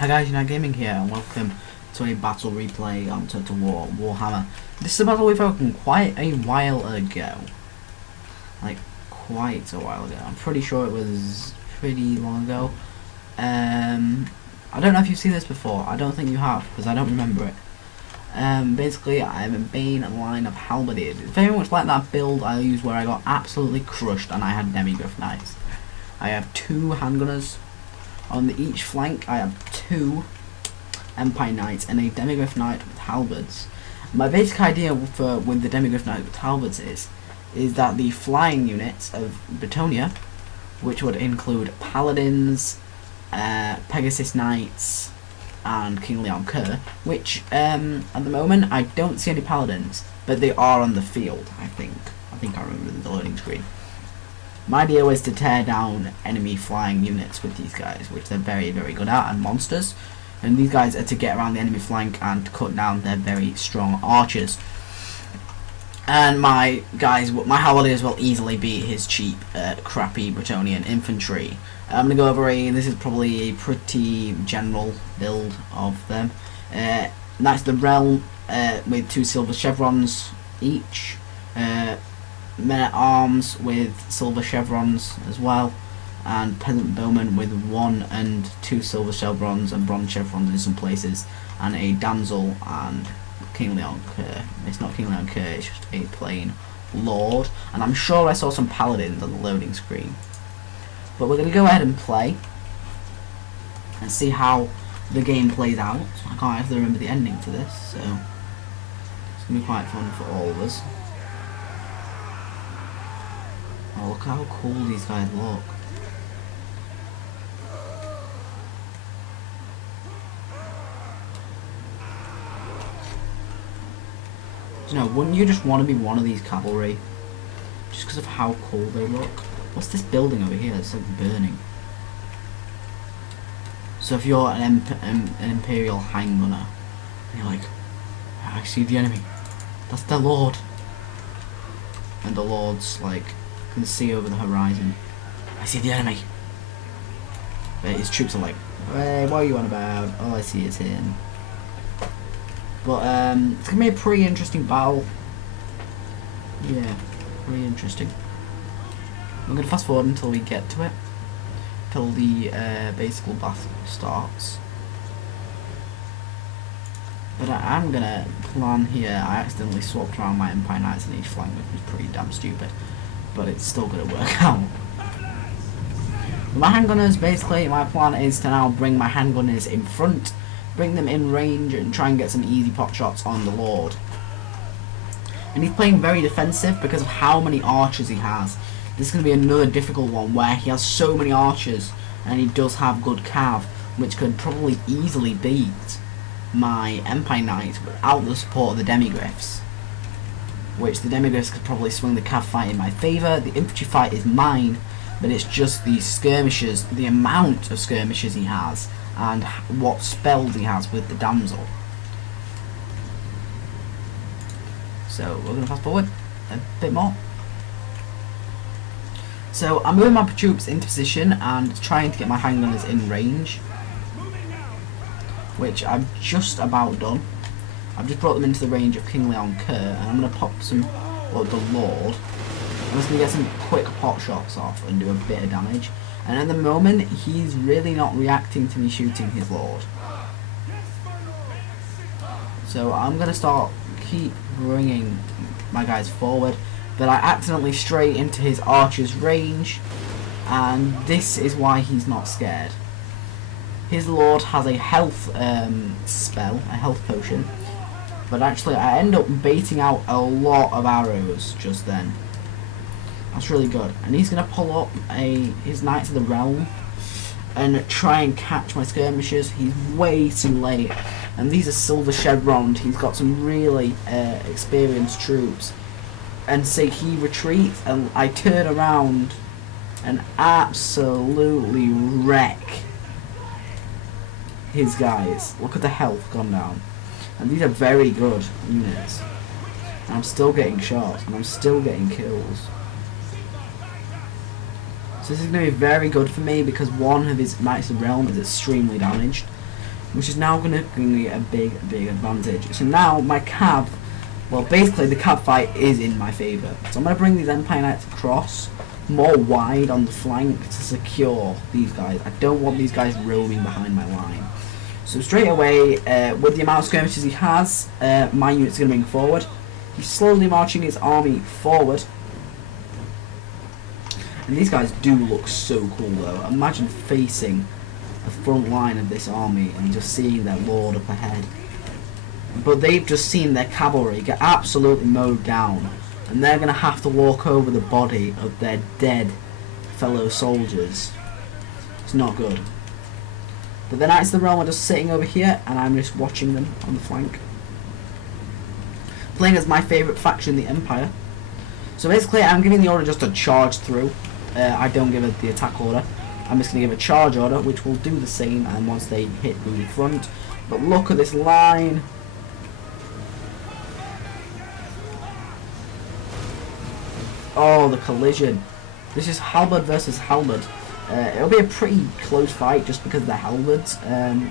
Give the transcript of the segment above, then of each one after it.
Hi guys, Unite Gaming here, and welcome to a battle replay on Total War Warhammer. This is a battle we've opened quite a while ago. Like, quite a while ago. I'm pretty sure it was pretty long ago. I don't know if you've seen this before. I don't think you have, because I don't remember it. Basically, I'm a main line of halberdiers. It's very much like that build I used where I got absolutely crushed and I had demigryph knights. I have 2 handgunners. On each flank I have 2 Empire Knights and a demigryph knight with halberds. My basic idea with the demigryph knight with halberds is that the flying units of Britonia, which would include paladins, Pegasus Knights, and King Leon Kerr, which at the moment I don't see any paladins, but they are on the field. I think I remember the loading screen. My idea was to tear down enemy flying units with these guys, which they're very, very good at, and monsters. And these guys are to get around the enemy flank and cut down their very strong archers. And my halberdiers will easily beat his cheap, crappy Bretonian infantry. I'm going to go over this is probably a pretty general build of them. Knights of the Realm with 2 silver chevrons each. Men-at-Arms with silver chevrons as well, and peasant bowmen with 1 and 2 silver chevrons and bronze chevrons in some places, and a damsel and King Leon Kerr. It's not King Leon Kerr, it's just a plain lord, and I'm sure I saw some paladins on the loading screen. But we're going to go ahead and play and see how the game plays out. I can't actually remember the ending for this, so it's going to be quite fun for all of us. Oh, look how cool these guys look. You know, wouldn't you just want to be one of these cavalry? Just because of how cool they look. What's this building over here? It's like burning. So if you're an Imperial handgunner, you're like, I see the enemy. That's their lord. And the lord's like, can see over the horizon. I see the enemy. But his troops are like, hey, what are you on about? All I see is him. But it's gonna be a pretty interesting battle. Yeah, pretty interesting. I'm gonna fast forward until we get to it, till the basic battle starts. But I'm gonna plan here. I accidentally swapped around my Empire Knights in each flank, which was pretty damn stupid. But it's still going to work out. My handgunners, basically, my plan is to now bring my handgunners in front, bring them in range, and try and get some easy pot shots on the Lord. And he's playing very defensive because of how many archers he has. This is going to be another difficult one where he has so many archers, and he does have good cav, which could probably easily beat my Empire Knights without the support of the demigryphs. Which the demigryphs could probably swing the cav fight in my favour. The infantry fight is mine, but it's just the skirmishes, the amount of skirmishes he has, and what spells he has with the damsel. So we're going to fast forward a bit more. So I'm moving my troops into position and trying to get my handgunners in range, which I've just about done. I've just brought them into the range of King Leon Kerr, and I'm going to pop some, well, the Lord. I'm just going to get some quick pot shots off and do a bit of damage. And at the moment, he's really not reacting to me shooting his Lord. So I'm going to keep bringing my guys forward, but I accidentally stray into his archer's range, and this is why he's not scared. His Lord has a health spell, a health potion. But actually, I end up baiting out a lot of arrows just then. That's really good. And he's going to pull up his Knights of the Realm and try and catch my skirmishers. He's way too late. And these are silver chevroned. He's got some really experienced troops. And say he retreats, and I turn around and absolutely wreck his guys. Look at the health gone down. And these are very good units. And I'm still getting shots, and I'm still getting kills. So this is going to be very good for me because one of his Knights of the Realm is extremely damaged. which is now going to give me a big advantage. So now my cav, well, basically the cav fight is in my favour. So I'm going to bring these Empire Knights across more wide on the flank to secure these guys. I don't want these guys roaming behind my line. So straight away, with the amount of skirmishes he has, my unit's going to bring forward. He's slowly marching his army forward. And these guys do look so cool though. Imagine facing the front line of this army and just seeing their lord up ahead. But they've just seen their cavalry get absolutely mowed down. And they're going to have to walk over the body of their dead fellow soldiers. It's not good. But the Knights of the Realm are just sitting over here, and I'm just watching them on the flank. Playing as my favourite faction, the Empire. So basically, I'm giving the order just to charge through. I don't give it the attack order. I'm just going to give a charge order, which will do the same and once they hit the front. But look at this line. Oh, the collision. This is halberd versus halberd. It'll be a pretty close fight just because they're halberds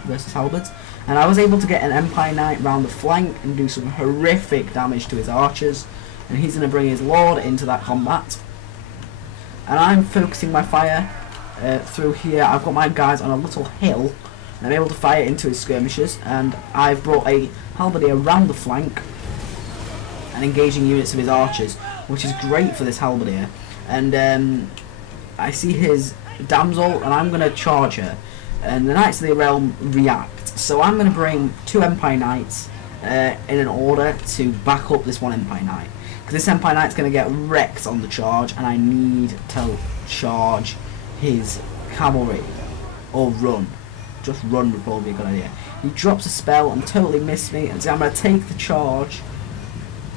versus halberds. And I was able to get an Empire Knight round the flank and do some horrific damage to his archers. And he's going to bring his lord into that combat. And I'm focusing my fire through here. I've got my guys on a little hill. And I'm able to fire into his skirmishers. And I've brought a halberdier round the flank and engaging units of his archers, which is great for this halberdier. And I see his damsel, and I'm going to charge her. And the Knights of the Realm react. So I'm going to bring 2 Empire Knights in an order to back up this one Empire Knight. Because this Empire Knight's going to get wrecked on the charge, and I need to charge his cavalry. Or run. Just run would probably be a good idea. He drops a spell and totally missed me, and so I'm going to take the charge.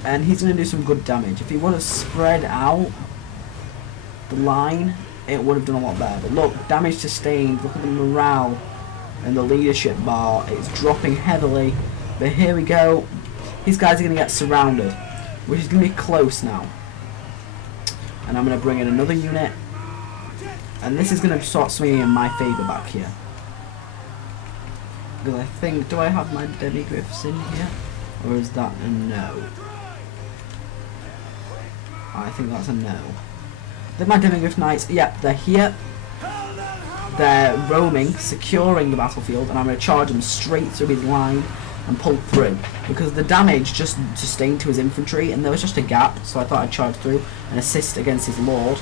And he's going to do some good damage. If he would have spread out the line, it would have done a lot better. But look, damage sustained. Look at the morale and the leadership bar. It's dropping heavily. But here we go. These guys are going to get surrounded, which is going to be close now. And I'm going to bring in another unit. And this is going to start swinging in my favour back here. Because I think, do I have my demigriffs in here? Or is that a no? I think that's a no. Then my demigriff knights, yeah, they're here. They're roaming, securing the battlefield, and I'm going to charge them straight through his line and pull through. Because the damage just sustained to his infantry, and there was just a gap, so I thought I'd charge through and assist against his lord.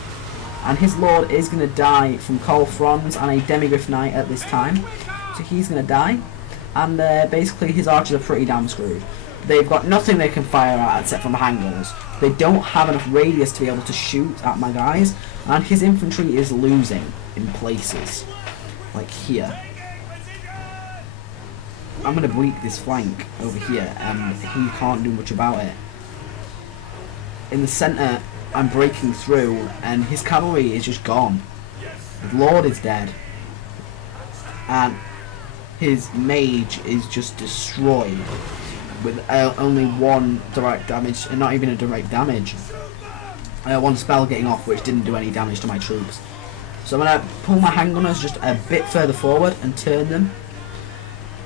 And his lord is going to die from Karl Franz and a demigriff knight at this time. So he's going to die. And basically his archers are pretty damn screwed. They've got nothing they can fire at except from handgunners. They don't have enough radius to be able to shoot at my guys, and his infantry is losing in places, like here. I'm going to weak this flank over here, and he can't do much about it. In the centre, I'm breaking through, and his cavalry is just gone. His lord is dead, and his mage is just destroyed. With only 1 direct damage, and not even a direct damage. 1 spell getting off, which didn't do any damage to my troops. So I'm going to pull my handgunners just a bit further forward and turn them.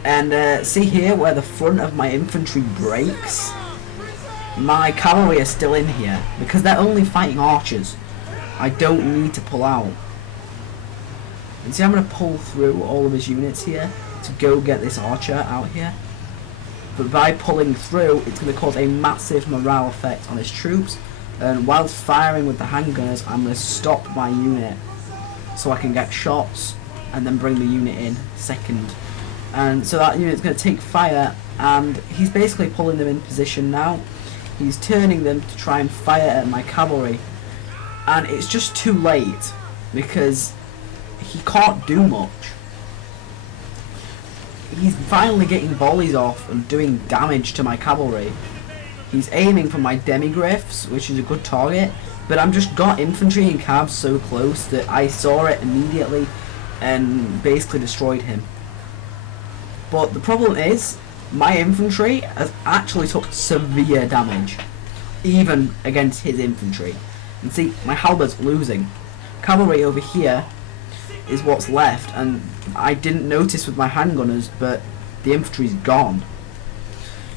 And see here where the front of my infantry breaks? My cavalry are still in here, because they're only fighting archers. I don't need to pull out. And see, I'm going to pull through all of his units here to go get this archer out here. But by pulling through, it's going to cause a massive morale effect on his troops. And whilst firing with the handgunners, I'm going to stop my unit so I can get shots and then bring the unit in second. And so that unit's going to take fire, and he's basically pulling them in position now. He's turning them to try and fire at my cavalry. And it's just too late because he can't do much. He's finally getting volleys off and doing damage to my cavalry. He's aiming for my demigriffs, which is a good target, but I'm just got infantry and cabs so close that I saw it immediately and basically destroyed him. But the problem is, my infantry has actually took severe damage, even against his infantry. And see, my halberd's losing. Cavalry over here is what's left, and I didn't notice with my handgunners, but the infantry's gone.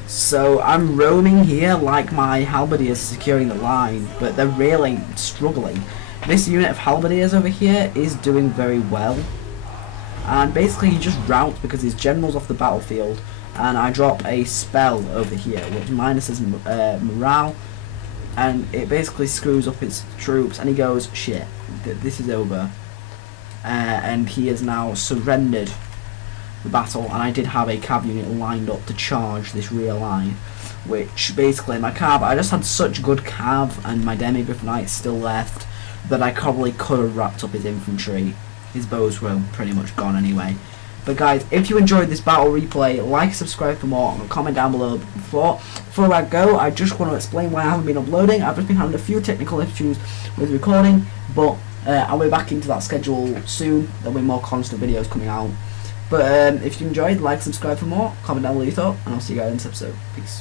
So I'm roaming here like my halberdiers securing the line, but they're really struggling. This unit of halberdiers over here is doing very well, and basically he just routs because his general's off the battlefield, and I drop a spell over here which minuses morale, and it basically screws up his troops, and he goes, shit, this is over, and he has now surrendered the battle. And I did have a cav unit lined up to charge this rear line, which basically my cav, I just had such good cav and my demigryph knights still left that I probably could have wrapped up his infantry. His bows were pretty much gone anyway. But guys, if you enjoyed this battle replay, like, subscribe for more, and comment down below. Before I go, I just want to explain why I haven't been uploading. I've just been having a few technical issues with recording, but I'll be back into that schedule soon. There'll be more constant videos coming out. But if you enjoyed, like, subscribe for more, comment down below your thought, and I'll see you guys in this episode. Peace.